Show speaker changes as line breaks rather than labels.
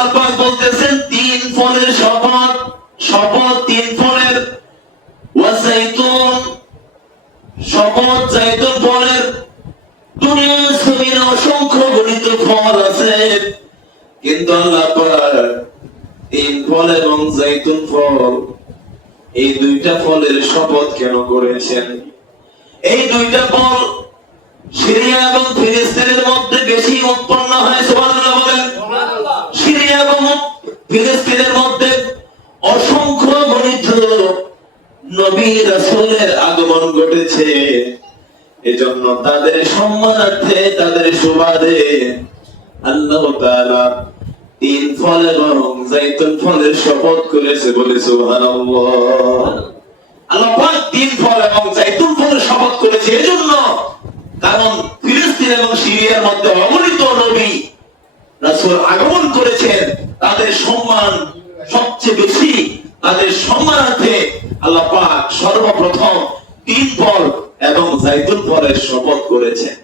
আল্লাহ বলতেছেন, তিন ফলের শপথ শপথ তিন ফলের শপথ জাইতুন ফলের দুনিয়ার জমিনে অসংখ্য গণিত ফল আছে, কিন্তু আল্লাহ তিন ফল এবং জাইতুন ফল, এই দুইটা ফলের শপথ কেন করেছেন? এই দুইটা ফল সিরিয়া এবং ফিলিস্তিনের মধ্যে বেশি উৎপন্ন ফিলিস্তিনের মধ্যে অসংখ্য গণিত নবী রাসূলের আগমন ঘটেছে। এজন্য তাদের সম্মানার্থে, তাদের সুবাদে আল্লাহ তিন ফল এবং ফলের শপথ করেছে বলে আল্লাহ পাক তিন ফল এবং ফলের শপথ করেছে। এজন্য কারণ ফিলিস্তিন এবং সিরিয়ার মধ্যে অগণিত নবী রাসূল আগমন করেছেন, তাদের সম্মান সবচেয়ে বেশি, তাদের সম্মানার্থে আল্লাহ পাক সর্বপ্রথম তিন পর এবং জাইদুল শপথ করেছেন।